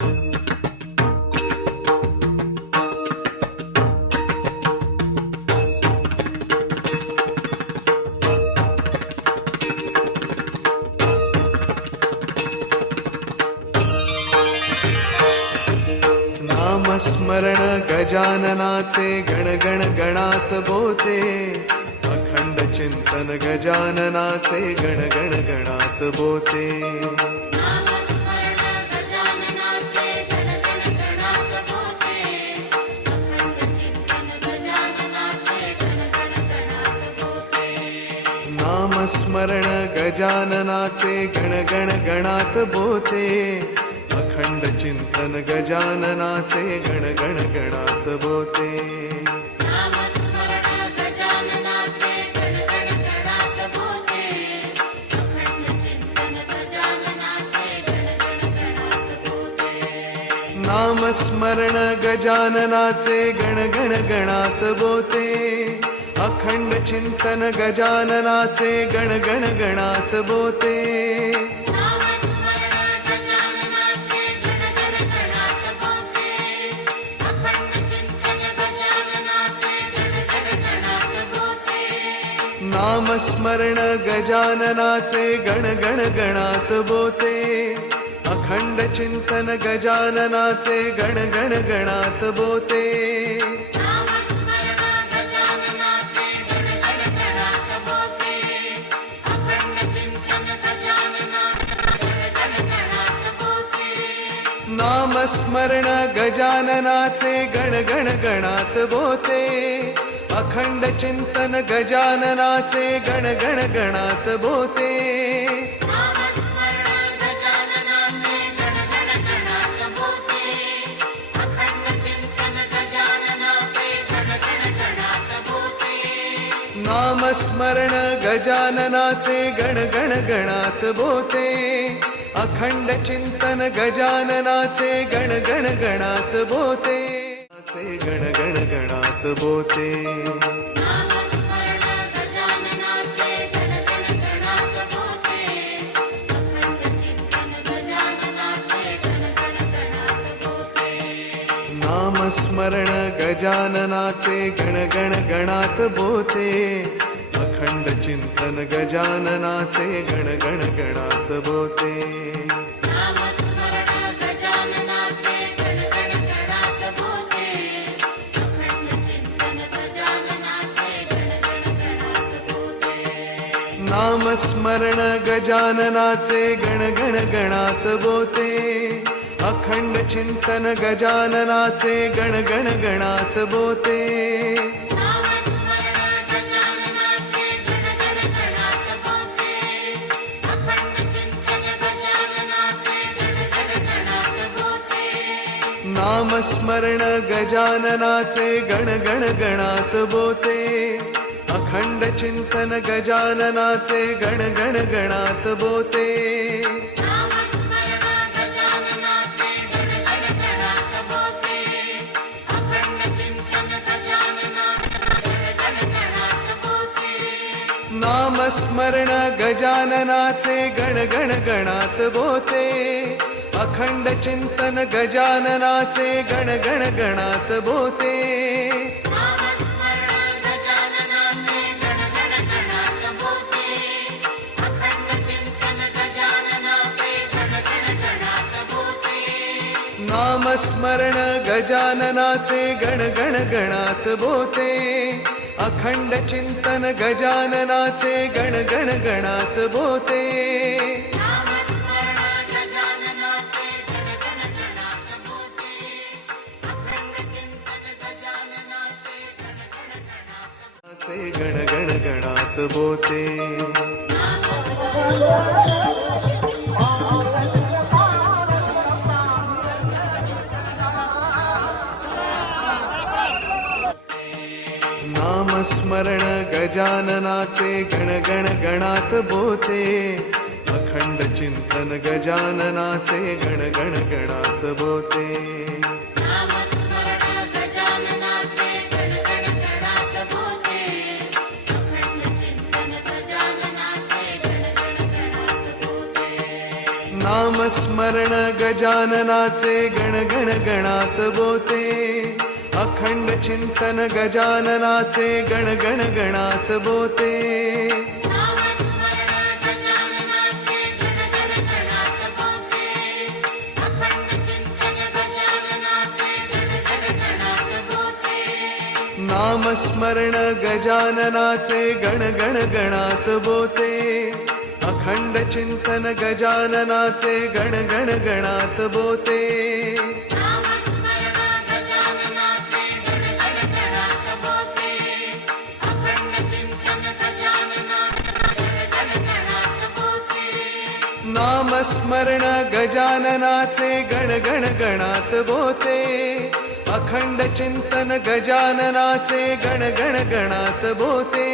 नामस्मरण गजाननाचे गणगण गणात बोते, अखंड चिंतन गजाननाचे गणगण गणात बोते. नामस्मरण गजाननाचे गणगण गणात बोते, अखंड चिंतन गजाननाचे गणगण गणात बोते. नामस्मरण गजाननाचे गणगण गणात बोते, अखंड चिंतन गजाननाचे गणगण गणात बोते. नामस्मरण गजाननाचे गणगण गणात बोते, अखंड चिंतन गजाननाचे गणगण गणात बोते. नामस्मरण गजाननाचे गणगण गणात बोते, अखंड चिंतन गजाननाचे गणगण गणात बोते. नामस्मरण गजाननाचे गणगण गणात बोते, अखंड चिंतन गजाननाचे गणगण गणात बोते. गणगण गणात बोते. नामस्मरण गजाननाचे गणगण गणात बोते, अखंड चिंतन गजाननाचे गणगण गणात बोते. नामस्मरण गजाननाचे गणगण गणात बोते, अखंड चिंतन गजाननाचे गणगण गणात बोते. नामस्मरण गजाननाचे गणगण गणात बोते, अखंड चिंतन गजाननाचे गणगण गणात बोते. नामस्मरण गजाननाचे गणगण गणात बोते, अखंड चिंतन गजाननाचे गणगण गणात बोते. नामस्मरण गजाननाचे गणगण गणात बोते, अखंड चिंतन गजाननाचे गणगण गणात बोते. गणगण गणात बोते. नामस्मरण गजाननाचे गणगण गणात बोते, अखंड चिंतन गजाननाचे गणगण गणात बोते. नामस्मरण गजाननाचे गण गण गणात बोते अखंड चिंतन गजाननाचे गण गण गणात बोते नामस्मरण गजाननाचे गण गण गणात बोते अखंड चिंतन गजाननाचे गण गण गणात बोते नामस्मरण गजाननाचे गण गण गणात बोते अखंड चिंतन गजाननाचे गण गण गणात बोते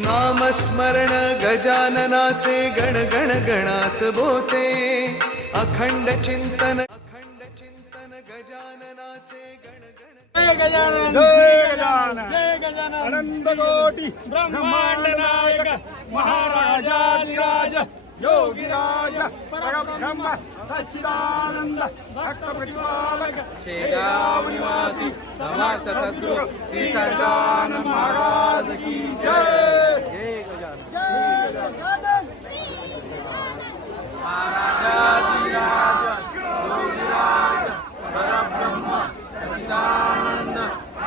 नामस्मरण गजाननाचे गण गण गणात बोते अखंड चिंतन गजाननाचे गण गण जय गजानन जय गजानन अनंत कोटी ब्रह्मांड नायक महाराजाधिराज योगीराज परब्रह्म सच्चिदानंद भक्त प्रतिपालक शेगाव निवासी समर्थ सद्गुरु श्री सदानंद महाराज की जय जय गजानन महाराजाधिराज योगीराज परब्रह्म सच्चिदानंद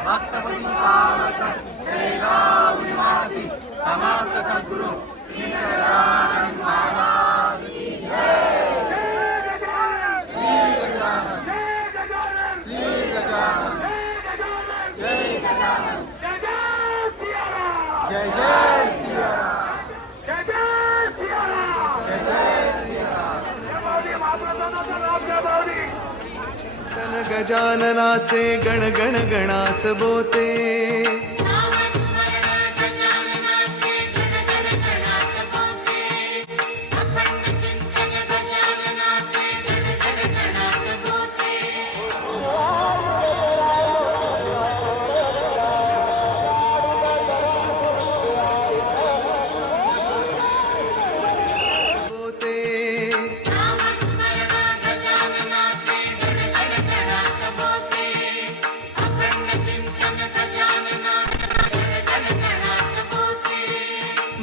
भक्त प्रतिपालक शेगाव निवासी समर्थ सद्गुरु श्री सदानंद महाराज की जय श्री गजानन श्री गजानन जय गजानन जय जय सिया राम जय जय सिया चिंतन गजाननाचे गण गण गणात बोते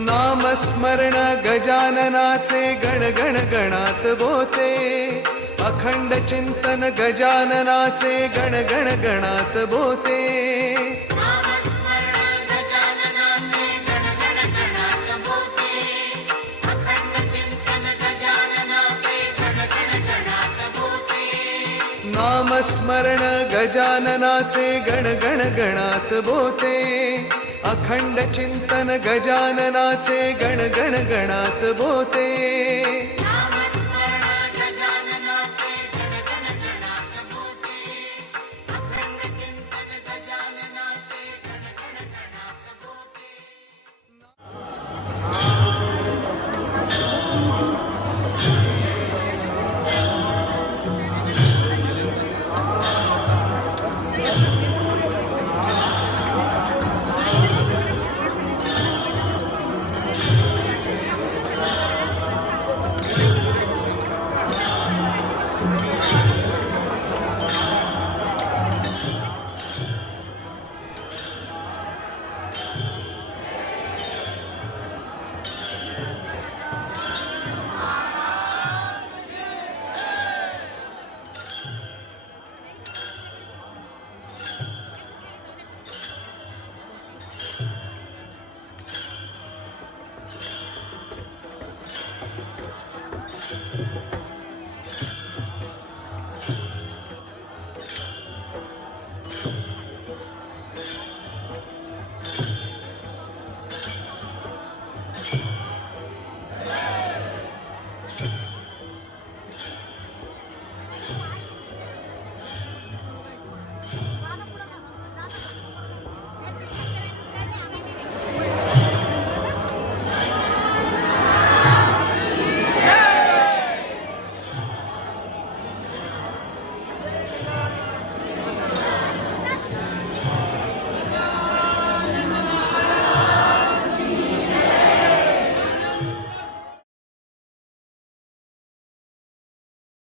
नामस्मरण गजाननाचे गण गण गणात बोते अखंड चिंतन गजाननाचे गण गण गणात बोते नामस्मरण गजाननाचे गण गण गणात बोते अखंड चिंतन गजाननाचे गण गण गणात बोते